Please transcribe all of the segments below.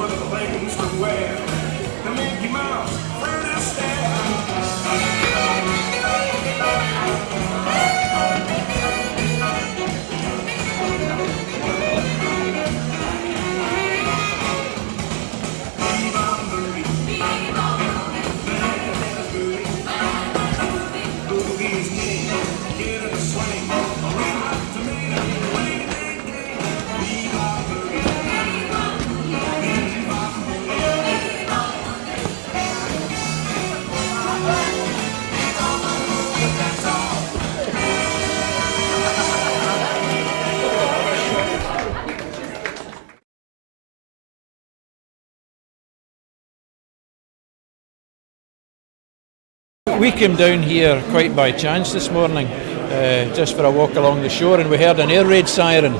what they used to wear. The Mickey Mouse, where they We came down here quite by chance this morning, just for a walk along the shore, and we heard an air raid siren,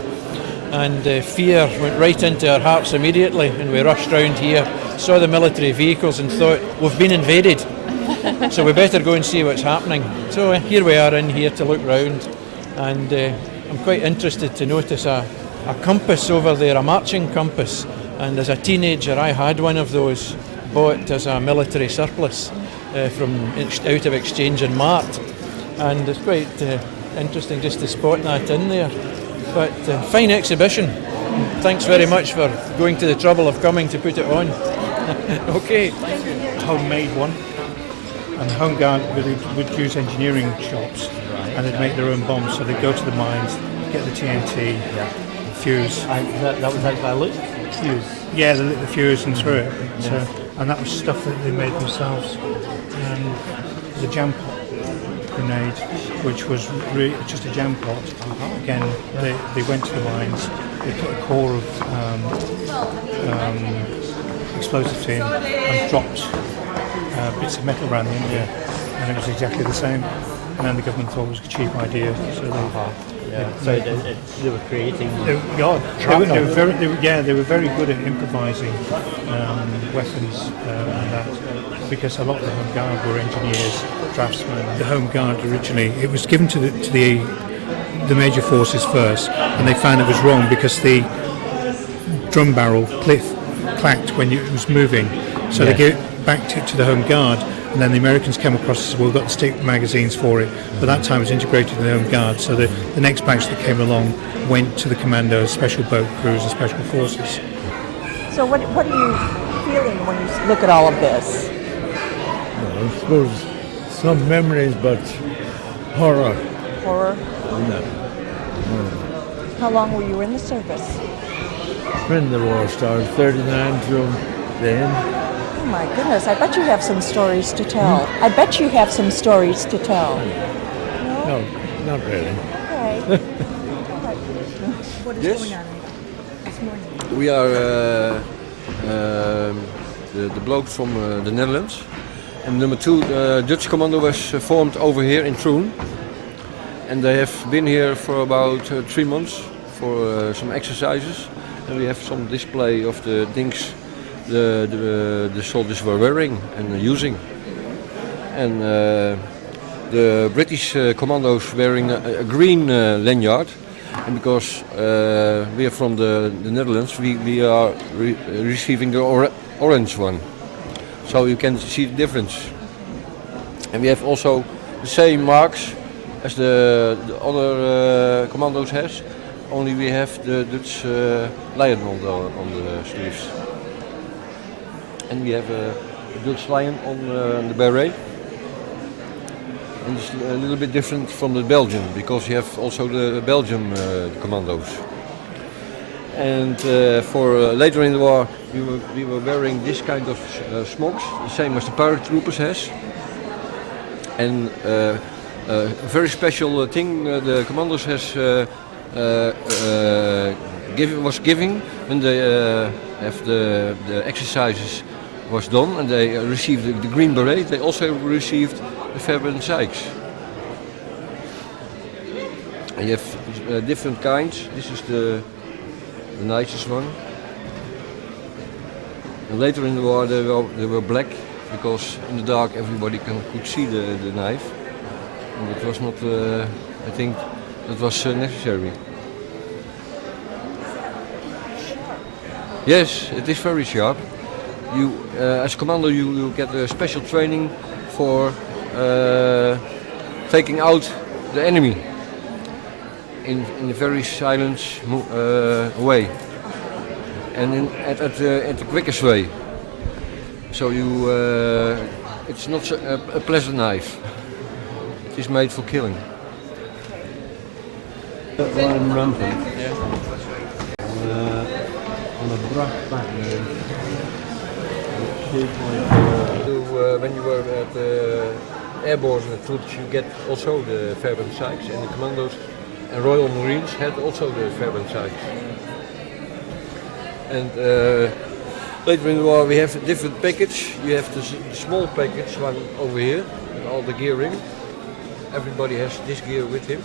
and fear went right into our hearts immediately, and we rushed round here, saw the military vehicles and thought, we've been invaded, so we better go and see what's happening. So here we are in here to look round, and I'm quite interested to notice a compass over there, a marching compass, and as a teenager I had one of those, bought as a military surplus. From out of exchange in Mart, and it's quite interesting just to spot that in there. But fine exhibition. Thanks very much for going to the trouble of coming to put it on. Okay. Homemade one, and Home Guard would use engineering shops, and they'd make their own bombs. So they'd go to the mines, get the TNT, fuse. That was actually fuse. Yeah, they lit the fuse and threw it. So, and that was stuff that they made themselves. And the jam pot grenade, which was really just a jam pot. Again, they went to the mines, they put a core of explosives in and dropped bits of metal around the end there, and it was exactly the same. And then the government thought it was a cheap idea, so they were creating. They were very good at improvising weapons and that, because a lot of the Home Guard were engineers, draftsmen. The Home Guard originally, it was given to the major forces first, and they found it was wrong because the drum barrel clacked when it was moving, so they gave it back to the Home Guard. And then the Americans came across and said, well, we've got the stick magazines for it. But that time it was integrated in the Home Guard. So the next batch that came along went to the commandos, special boat crews and special forces. So what are you feeling when you look at all of this? Well, I suppose some memories, but horror. Horror? No. How long were you in the service? When the war started, 39 to the end. Oh my goodness, I bet you have some stories to tell. I bet you have some stories to tell. No, not really. Okay. What is going on this morning? We are the blokes from the Netherlands. And number 2 Dutch commando was formed over here in Troon. And they have been here for about 3 months for some exercises. And we have some display of the things the soldiers were wearing and using. And the British commandos wearing a green lanyard. And because we are from the Netherlands, we are receiving the orange one. So you can see the difference. And we have also the same marks as the other commandos has. Only we have the Dutch lion on the sleeves. And we have a Dutch lion on the beret. And it's a little bit different from the Belgian, because you have also the Belgian commandos. And for later in the war, we were wearing this kind of smocks, the same as the paratroopers has. And a very special thing the commandos was giving when they have the exercises was done and they received the green beret. They also received the Fairbairn Sykes. And you have different kinds. This is the nicest one. And later in the war they were black, because in the dark everybody could see the knife. And it was not, I think, that was necessary. Yes, it is very sharp. You, as commando, you get a special training for taking out the enemy in a very silent way, and at the quickest way. So it's not a pleasant knife. It is made for killing. One rampant. On a brass back there. When you were at airborne troops, you get also the Fairbairn Sykes, and the commandos and Royal Marines had also the Fairbairn Sykes. And later in the war we have a different package. You have the small package one over here with all the gearing. Everybody has this gear with him.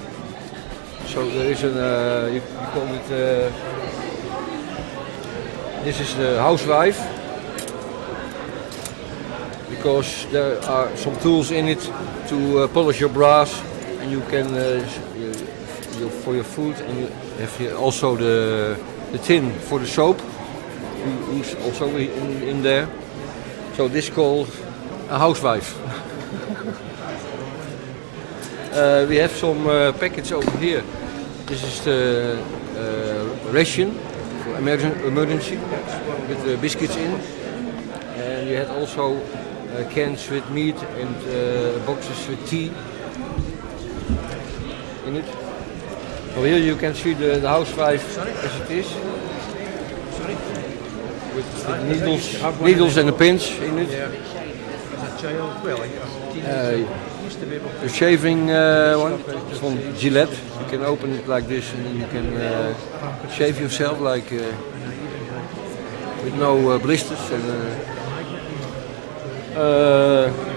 So there is you call it, this is the housewife, because there are some tools in it to polish your brass, and you can for your food, and you have here also the tin for the soap, who's also in there. So this is called a housewife. We have some packets over here. This is the ration for emergency with the biscuits in. And you had also cans with meat and boxes with tea in it. So here you can see the housewife as it is. With needles and a pinch in it. The shaving one is from Gillette. You can open it like this and then you can shave yourself like with no blisters. And,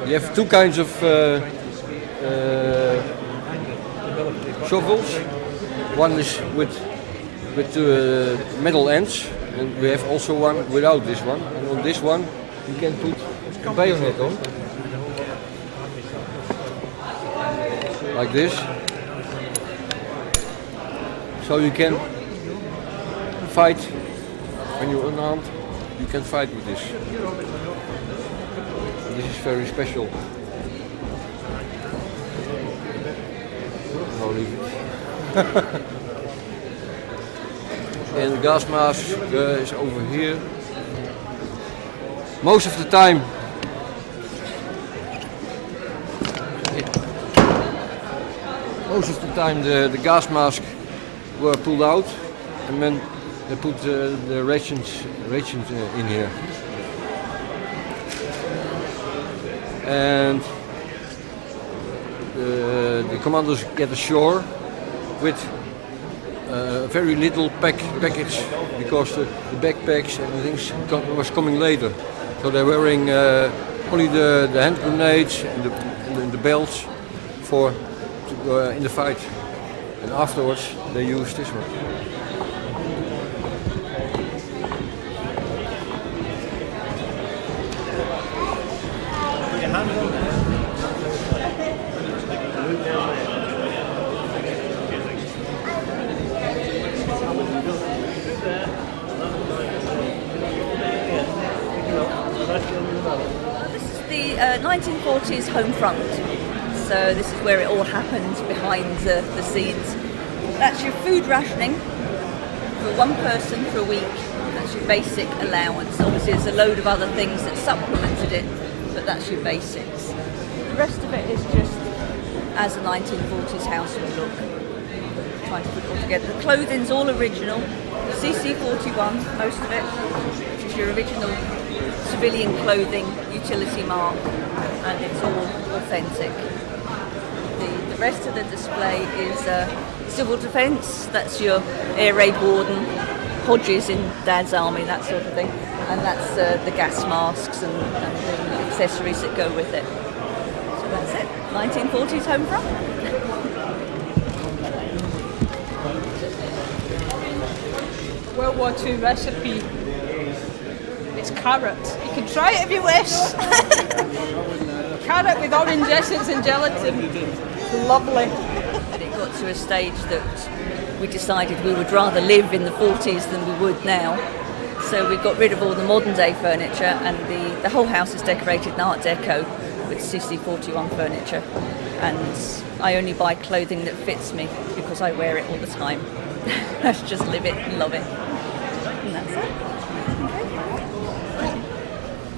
you have two kinds of shovels. One is with metal ends, and we have also one without this one. And on this one you can put a bayonet on. Like this, so you can fight when you're unarmed. You can fight with this. This is very special. I'll leave it. And the gas mask is over here. Most of the time. Most of the time the gas masks were pulled out, and then they put the rations in here. And the commandos get ashore with very little package, because the backpacks and things was coming later. So they're wearing only the hand grenades and the belts for in the fight, and afterwards they use this one. This is the 1940s home front. So this is where it all happens behind the scenes. That's your food rationing for one person for a week. That's your basic allowance. Obviously there's a load of other things that supplemented it, but that's your basics. The rest of it is just as a 1940s house would look. Trying to put it all together. The clothing's all original. CC41, most of it, which is your original civilian clothing, utility mark, and it's all authentic. The rest of the display is civil defence. That's your air raid warden, Hodges in Dad's army, that sort of thing. And that's the gas masks and the accessories that go with it. So that's it. 1940s home front. World War II recipe. It's carrot. You can try it if you wish. Carrot with orange essence and gelatin. Lovely. It got to a stage that we decided we would rather live in the 40s than we would now. So we got rid of all the modern day furniture, and the whole house is decorated in Art Deco with CC41 furniture. And I only buy clothing that fits me because I wear it all the time. I just live it, love it. And that's it.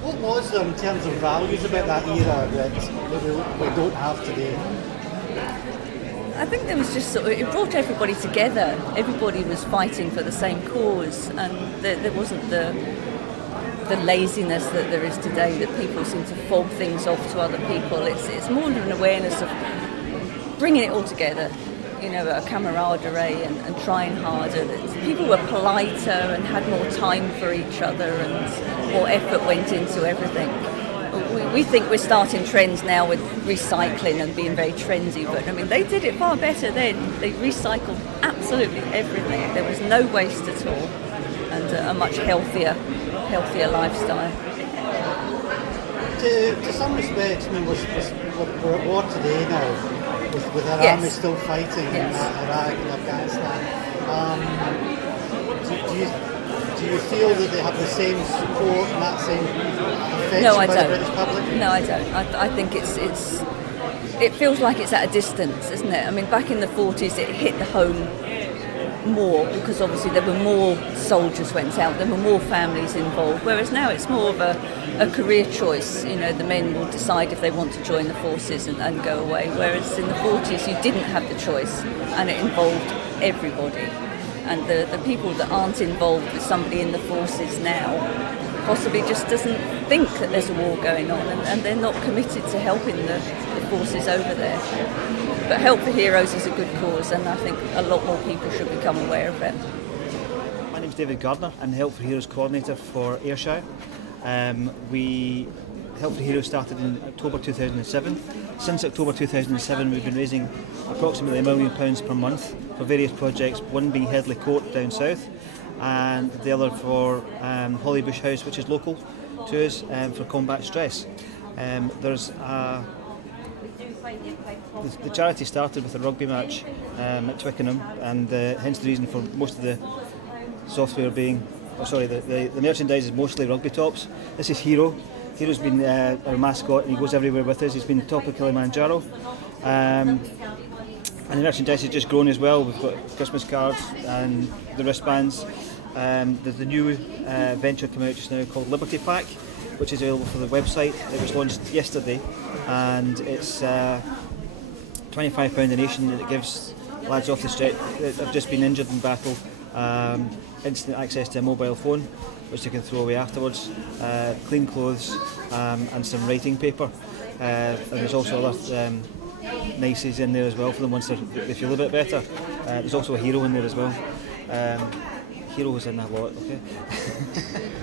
What was there in terms of values about that era that we don't have today? I think there was just it brought everybody together. Everybody was fighting for the same cause, and there wasn't the laziness that there is today, that people seem to fob things off to other people. It's more of an awareness of bringing it all together, a camaraderie and trying harder. People were politer and had more time for each other, and more effort went into everything. We think we're starting trends now with recycling and being very trendy, but they did it far better then. They recycled absolutely everything. There was no waste at all, and a much healthier lifestyle. To some respects, we're at war today now, with our army still fighting in Iraq and Afghanistan. Do you feel that they have the same support and that same affection by the British public? No, I don't. I think it feels like it's at a distance, isn't it? Back in the 40s, it hit the home more because obviously there were more soldiers went out, there were more families involved, whereas now it's more of a career choice. The men will decide if they want to join the forces and go away, whereas in the 40s you didn't have the choice, and it involved everybody. And the people that aren't involved with somebody in the forces now possibly just doesn't think that there's a war going on, and they're not committed to helping the forces over there. But Help for Heroes is a good cause, and I think a lot more people should become aware of it. My name's David Gardner. I'm the Help for Heroes coordinator for Ayrshire. Help for Heroes started in October 2007. Since October 2007 we've been raising approximately £1 million per month for various projects, one being Headley Court down south and the other for Hollybush House, which is local to us, for combat stress. The charity started with a rugby match at Twickenham, and hence the reason for most of the software being, the merchandise is mostly rugby tops. This is Hero. Hero's been our mascot, and he goes everywhere with us. He's been top of Kilimanjaro. And the merchandise has just grown as well. We've got Christmas cards and the wristbands. There's the new venture coming out just now called Liberty Pack, which is available for the website. It was launched yesterday, and it's £25 a nation, and it gives lads off the street that have just been injured in battle instant access to a mobile phone, which they can throw away afterwards, clean clothes, and some writing paper. And there's also other niceties in there as well for them once they feel a bit better. There's also a hero in there as well. Hero was in that lot, okay?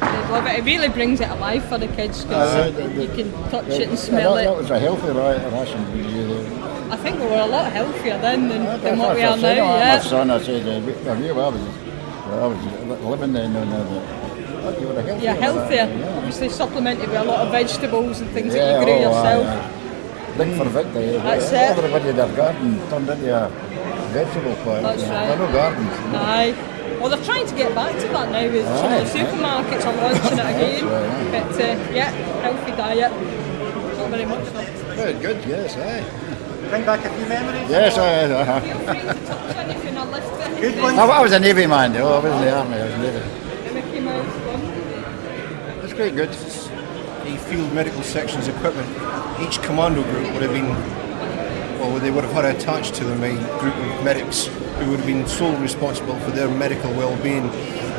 I love it. It really brings it alive for the kids because you can touch it and smell it. That was a healthy ration for you. I think we were a lot healthier then than what we are now. My son, I said, I was living then, you were healthier. You're healthier. Obviously supplemented with a lot of vegetables and things that you grew yourself. Big for victory. That's it. Everybody had their garden turned into a vegetable plant. That's right. There are no gardens. Aye. Well, they're trying to get back to that now with some of the supermarkets are launching it again. But healthy diet. Not very much though. Very good, yes, aye. Bring back a few memories? Yes, Feel free to touch anything or lift it. Good one. I was a Navy man, though. I was in the army, I was Navy. Mickey Mouse one. That's quite good. The field medical section's equipment, each commando group would have been, they would have had attached to them a group of medics who would have been solely responsible for their medical well-being.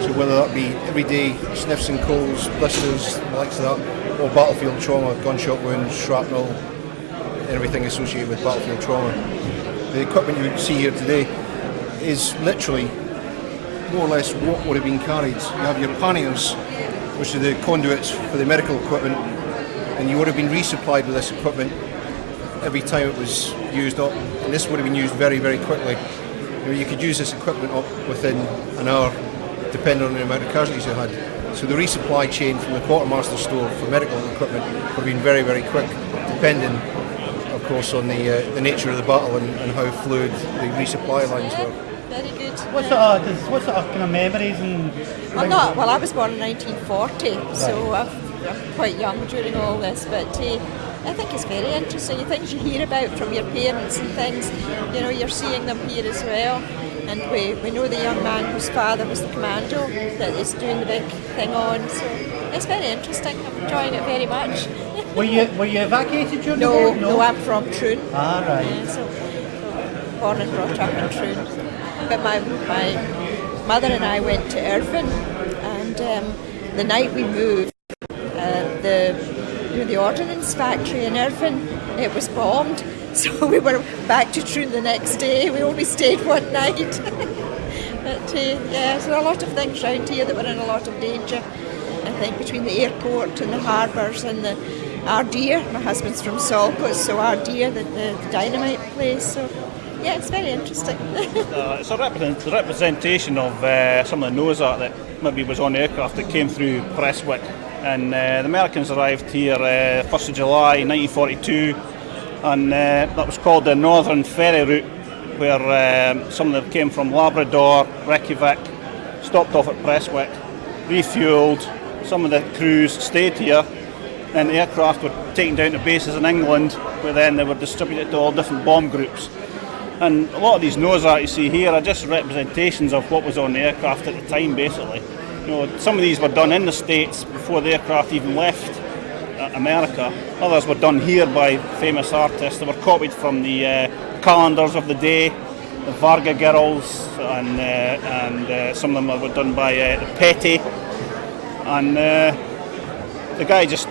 So whether that be everyday sniffs and colds, blisters, the likes of that, or battlefield trauma, gunshot wounds, shrapnel, everything associated with battlefield trauma. The equipment you see here today is literally more or less what would have been carried. You have your panniers, which are the conduits for the medical equipment, and you would have been resupplied with this equipment every time it was used up, and this would have been used very, very quickly. You could use this equipment up within an hour, depending on the amount of casualties you had. So the resupply chain from the quartermaster store for medical equipment would have been very, very quick, depending, of course, on the nature of the battle and how fluid the resupply lines were. very good. What sort of kind of memories and? Well, I was born in 1940, so I'm quite young during all this, but I think it's very interesting. The things you hear about from your parents and things, you know, you're seeing them here as well. And we know the young man whose father was the commando that is doing the big thing on, so it's very interesting. I'm enjoying it very much. Were you evacuated during the war? No, I'm from Troon. Ah, right. So born and brought up in Troon. But my mother and I went to Irvine, and the night we moved, the ordnance factory in Irvine, it was bombed. So we were back to Troon the next day. We only stayed one night. But yeah, so a lot of things around here that were in a lot of danger. I think between the airport and the harbours and the Ardere. My husband's from Salcott, so Ardere, the dynamite place. So yeah, it's very interesting. It's a representation of some of the nose art that maybe was on the aircraft that came through Prestwick. And the Americans arrived here 1st of July 1942. And that was called the Northern Ferry Route, where some of them came from Labrador, Reykjavik, stopped off at Prestwick, refuelled. Some of the crews stayed here, and the aircraft were taken down to bases in England, where then they were distributed to all different bomb groups. And a lot of these nose art you see here are just representations of what was on the aircraft at the time, basically. You know, some of these were done in the States before the aircraft even left America. Others were done here by famous artists. They were copied from the calendars of the day, the Varga girls, and some of them were done by the Petty. And the guy just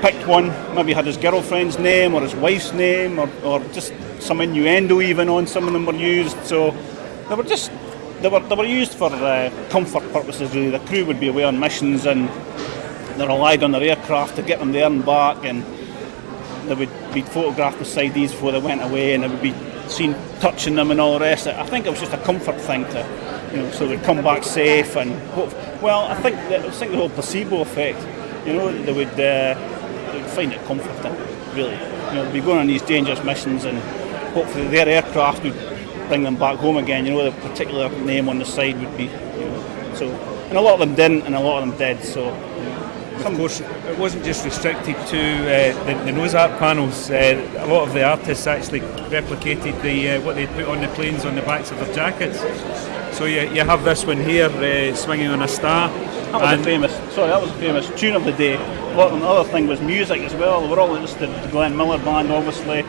picked one, maybe had his girlfriend's name or his wife's name, or just some innuendo even on some of them were used. So they were used for comfort purposes, really. The crew would be away on missions and they relied on their aircraft to get them there and back, and they would be photographed beside these before they went away, and they would be seen touching them and all the rest. I think it was just a comfort thing to, you know, so they'd come back safe. And I think the whole placebo effect. You know, they would find it comforting, really. You know, they'd be going on these dangerous missions, and hopefully their aircraft would bring them back home again. You know, the particular name on the side would be, you know, so. And a lot of them didn't, and a lot of them did. So. Of course, it wasn't just restricted to the nose art panels. A lot of the artists actually replicated what they put on the planes on the backs of their jackets. So you have this one here swinging on a star. That was a famous tune of the day. A lot of the other thing was music as well. They were all just the Glenn Miller Band, obviously.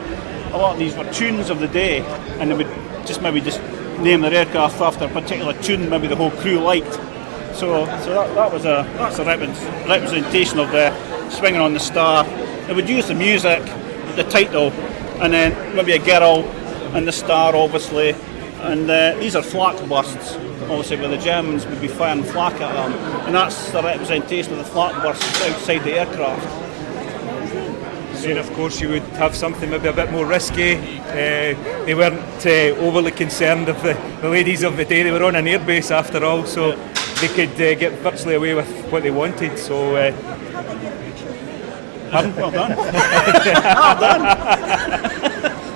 A lot of these were tunes of the day, and they would just name their aircraft after a particular tune maybe the whole crew liked. So that's a representation of the swinging on the star. They would use the music, the title, and then maybe a girl and the star, obviously. And these are flak bursts, obviously, where the Germans would be firing flak at them. And that's the representation of the flak bursts outside the aircraft. Then, of course, you would have something maybe a bit more risky. They weren't overly concerned of the ladies of the day. They were on an airbase after all, so they could get virtually away with what they wanted. So, pardon? Well done. Well done.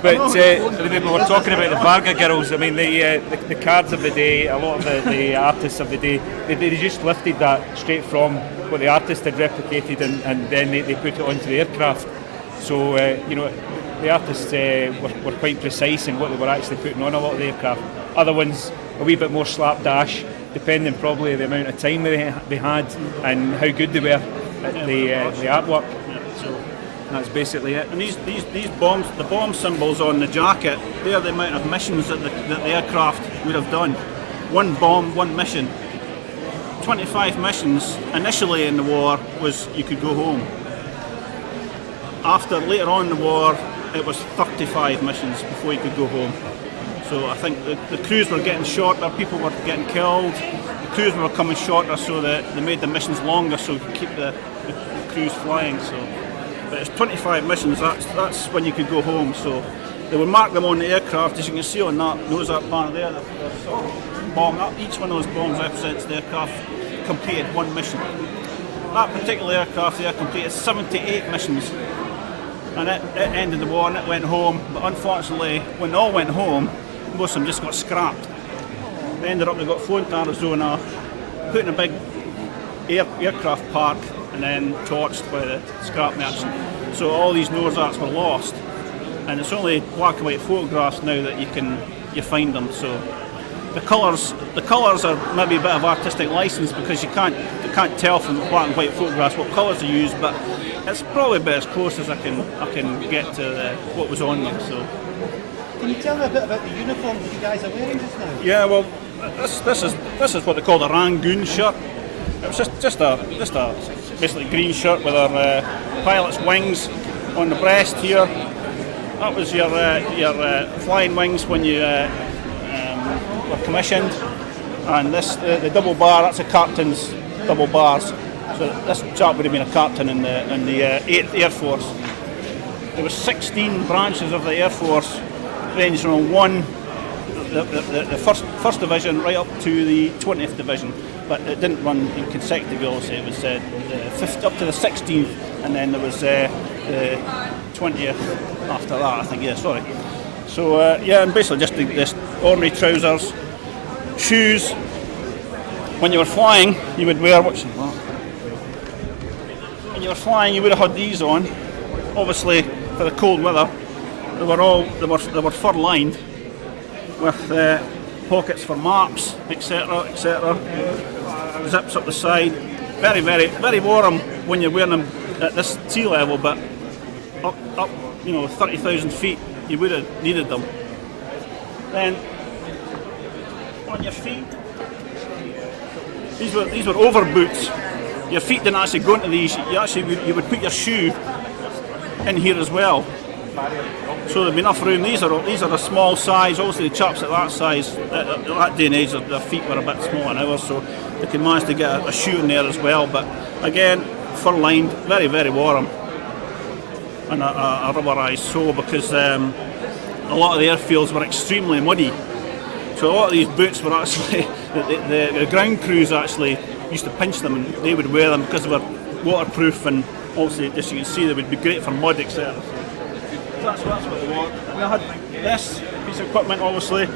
But we were talking about the Varga girls. I mean, the cards of the day, a lot of the artists of the day, they just lifted that straight from what the artist had replicated, and then they put it onto the aircraft. So, you know, the artists were quite precise in what they were actually putting on a lot of the aircraft. Other ones, a wee bit more slapdash, depending probably the amount of time they had and how good they were at the artwork. So that's basically it. And these bombs, the bomb symbols on the jacket, they're the amount of missions that the aircraft would have done. One bomb, one mission. 25 missions initially in the war was you could go home. Later on in the war, it was 35 missions before you could go home. So I think the crews were getting shorter, people were getting killed, the crews were coming shorter, so that they made the missions longer so you could keep the crews flying. So, but it's 25 missions, that's when you could go home. So they would mark them on the aircraft, as you can see on that nose art panel there. Each one of those bombs represents the aircraft completed one mission. That particular aircraft there completed 78 missions. And it ended the war and it went home. But unfortunately, when they all went home, most of them just got scrapped. They ended up, they got flown to Arizona, put in a big aircraft park, and then torched by the scrap merchant. So all these Noah's Arks were lost, and it's only black and white photographs now that you find them. So the colours are maybe a bit of artistic license, because you can't tell from the black and white photographs what colours are used, but it's probably about as close as I can get to what was on them. So. Can you tell me a bit about the uniform that you guys are wearing just now? Yeah, well, this is what they call a Rangoon shirt. It was just a basically green shirt with our pilot's wings on the breast here. That was your flying wings when you were commissioned, and the double bar, that's a captain's double bars. So this chap would have been a captain in the 8th Air Force. There were 16 branches of the Air Force, ranging from the first division right up to the 20th division, but it didn't run in consecutive. Obviously, it was the 5th up to the 16th, and then there was the 20th after that, I think. Yeah, sorry. So and basically just this ordinary trousers, shoes. When you were flying, you would wear When you were flying, you would have had these on. Obviously, for the cold weather, they were fur lined with pockets for maps, etc., etc. Zips up the side. Very, very, very warm when you're wearing them at this sea level, but up 30,000 feet, you would have needed them. Then on your feet, these were over boots. Your feet didn't actually go into these. You would put your shoe in here as well. So there'd be enough room. These are a small size. Obviously the chaps at that size, at that day and age, their feet were a bit smaller than ours, so they could manage to get a shoe in there as well. But again, fur lined, very, very warm, and a rubberised sole, because a lot of the airfields were extremely muddy. So a lot of these boots were actually, the ground crews actually used to pinch them, and they would wear them because they were waterproof, and obviously, as you can see, they would be great for mud, etc. So that's what they want. We had this piece of equipment, obviously. You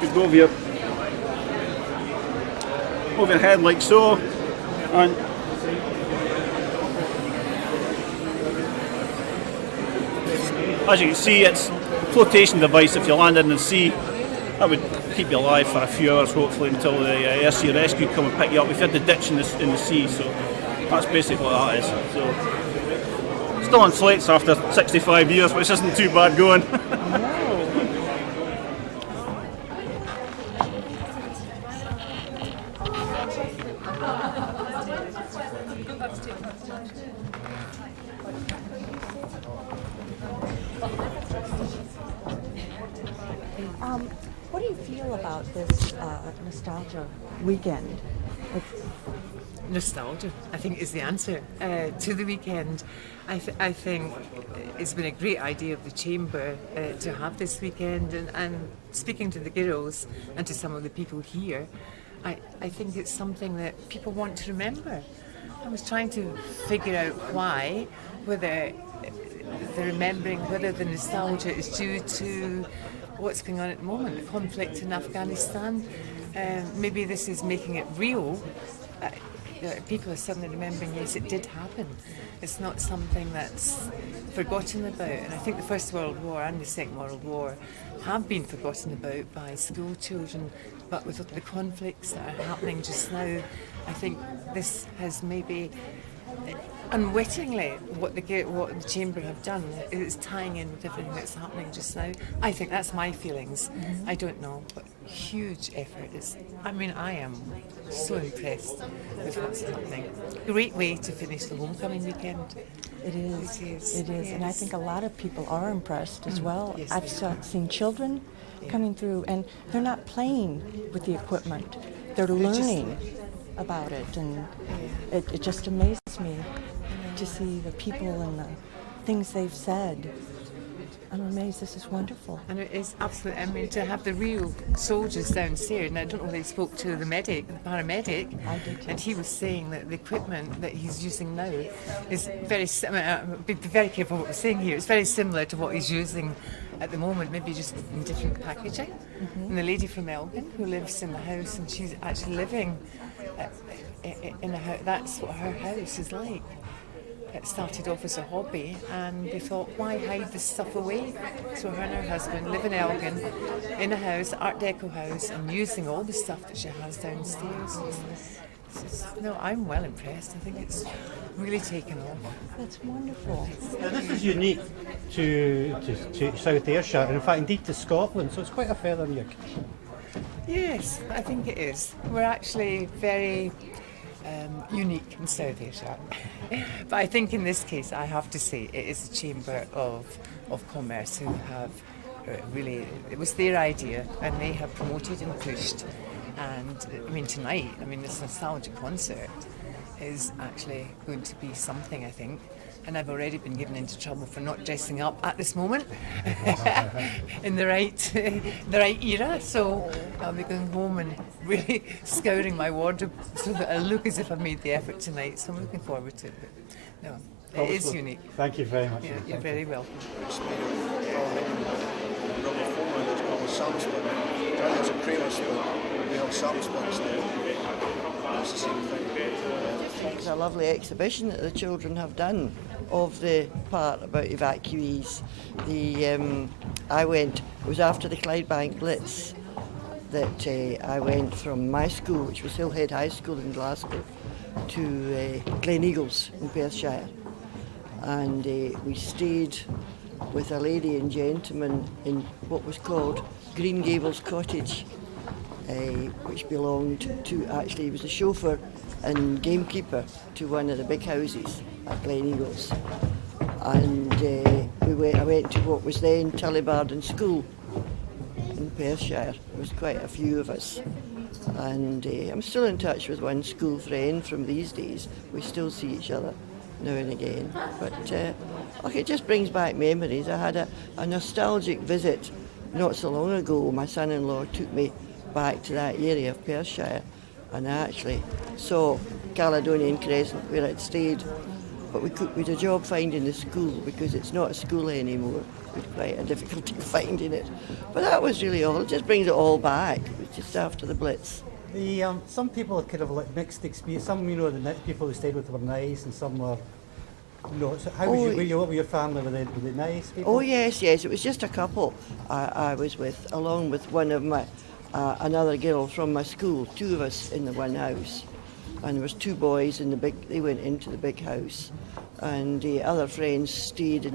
could go over your head like so, and as you can see, it's a flotation device. If you landed in the sea, that would keep you alive for a few hours, hopefully, until the Ayrshire Rescue come and pick you up if you had to ditch in the sea. So that's basically what that is. So still on slates after 65 years, which isn't too bad going. What do you feel about this nostalgia weekend? Nostalgia, I think, is the answer to the weekend. I think it's been a great idea of the Chamber to have this weekend, and speaking to the girls and to some of the people here, I think it's something that people want to remember. I was trying to figure out why, whether the remembering, whether the nostalgia is due to what's going on at the moment, the conflict in Afghanistan. Maybe this is making it real. People are suddenly remembering, yes, it did happen. It's not something that's forgotten about. And I think the First World War and the Second World War have been forgotten about by school children, but with the conflicts that are happening just now, I think this has maybe unwittingly what the Chamber have done is tying in with everything that's happening just now. I think that's my feelings. I don't know, but huge effort is. I mean, I am so impressed with what's happening. Great way to finish the homecoming weekend. It is. It is. Yes. And I think a lot of people are impressed as well. Yes, I've seen children coming through, and they're not playing with the equipment. They're learning about it, and it just amazes me to see the people and the things they've said. I'm amazed. This is wonderful. And it is absolutely, I mean, to have the real soldiers downstairs, and I don't know if they spoke to the paramedic, I did, and he was saying that the equipment that he's using now is very similar, be very careful what we're saying here, it's very similar to what he's using at the moment, maybe just in different packaging. And the lady from Elgin who lives in the house, and she's actually living in a house. That's what her house is like. It started off as a hobby, and they thought, why hide this stuff away? So her and her husband live in Elgin, in a house, Art Deco house, and using all the stuff that she has downstairs. No, I'm well impressed. I think it's really taken off. That's wonderful. Now, this is unique to South Ayrshire, and in fact, indeed to Scotland, so it's quite a feather in your cap. Yes, I think it is. We're actually very unique in South Ayrshire. But I think in this case, I have to say, it is the Chamber of Commerce who have really, it was their idea, and they have promoted and pushed. And I mean, tonight, this nostalgic concert is actually going to be something, I think. And I've already been given into trouble for not dressing up at this moment in the right era. So I'll be going home and really scouring my wardrobe so that I look as if I've made the effort tonight. So I'm looking forward to it. But no, it is unique. Thank you very much. Yeah, you're very welcome. It's made of rubber foam, and it's called a salmon split. There's a creamer split. We have salmon splits now. It's the same thing. It's a lovely exhibition that the children have done of the part about evacuees. It was after the Clydebank Blitz that I went from my school, which was Hillhead High School in Glasgow, to Glen Eagles in Perthshire. And we stayed with a lady and gentleman in what was called Green Gables Cottage, which belonged to, actually, he was the chauffeur and gamekeeper to one of the big houses at Glen Eagles. And I went to what was then Tullybarden School in Perthshire. There was quite a few of us. And I'm still in touch with one school friend from these days. We still see each other now and again. But it just brings back memories. I had a nostalgic visit not so long ago. My son-in-law took me back to that area of Perthshire, and I actually saw Caledonian Crescent where I'd stayed, but we had a job finding the school because it's not a school anymore. We had quite a difficulty finding it, but that was really all. It just brings it all back. It was just after the Blitz. Some people kind of like mixed experience. Some, the people who stayed with were nice, and some were. So how was what were your family? Were they nice people? Oh yes, it was just a couple I was with, along with one of my another girl from my school. Two of us in the one house, and there was two boys in the big. They went into the big house, and other friends stayed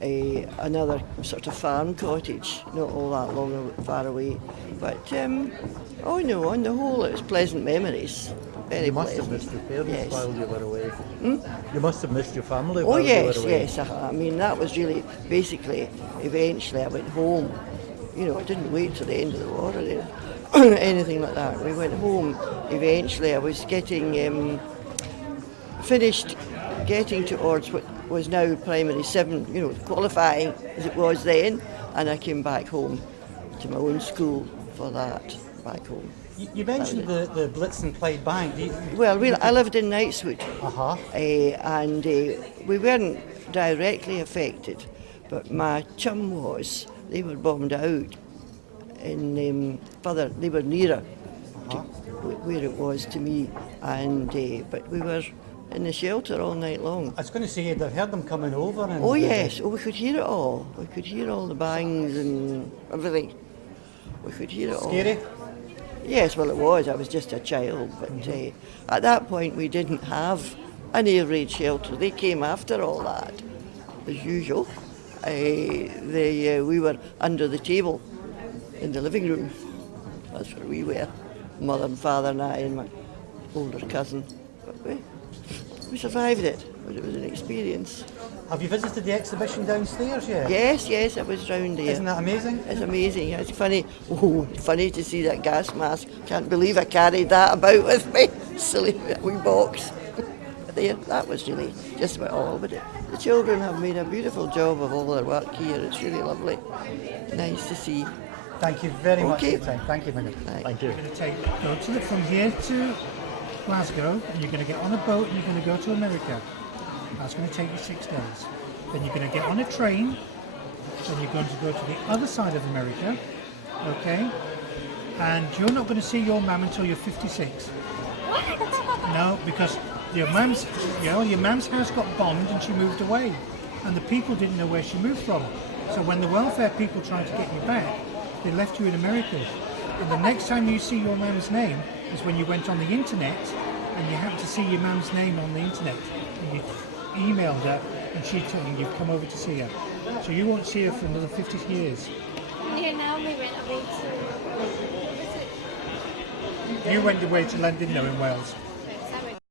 in another sort of farm cottage, not all that far away. But on the whole, it was pleasant memories. Very you must pleasant. have missed your parents while you were away. Hmm? You must have missed your family while you were away. Yes. That was really, basically, eventually I went home. I didn't wait till the end of the war or anything like that. We went home. Eventually I was finished getting towards what was now primary 7, qualifying as it was then, and I came back home to my own school for that, back home. You mentioned the Blitz and Clydebank. Well, I lived in Knightswood, and we weren't directly affected, but my chum was. They were bombed out in further. They were nearer to where it was to me, and but we were in the shelter all night long. I was going to say I've heard them coming over. And yes, we could hear it all. We could hear all the bangs and everything. We could hear it all. Scary? Yes, well it was. I was just a child, but at that point we didn't have an air raid shelter. They came after all that, as usual. We were under the table in the living room. That's where we were. Mother and father and I and my older cousin. But we survived it, but it was an experience. Have you visited the exhibition downstairs yet? Yes, I was round there. Isn't that amazing? It's amazing. It's funny. Funny to see that gas mask. Can't believe I carried that about with me. Silly wee box. There, that was really just about all. But the children have made a beautiful job of all their work here. It's really lovely. Nice to see. Thank you very much for your time. Thank you, Megan. Thank you. You're going to go from here to Glasgow, and you're going to get on a boat and you're going to go to America. That's going to take you 6 days. Then you're going to get on a train then you're going to go to the other side of America, okay? And you're not going to see your mum until you're 56. No, because your mum's house got bombed and she moved away, and the people didn't know where she moved from. So when the welfare people tried to get you back, they left you in America. And the next time you see your mum's name is when you went on the internet and you happened to see your mum's name on the internet and you emailed her and she told you you've come over to see her. So you won't see her for another 50 years. Yeah, now we went away to... You went away to London, no, in Wales.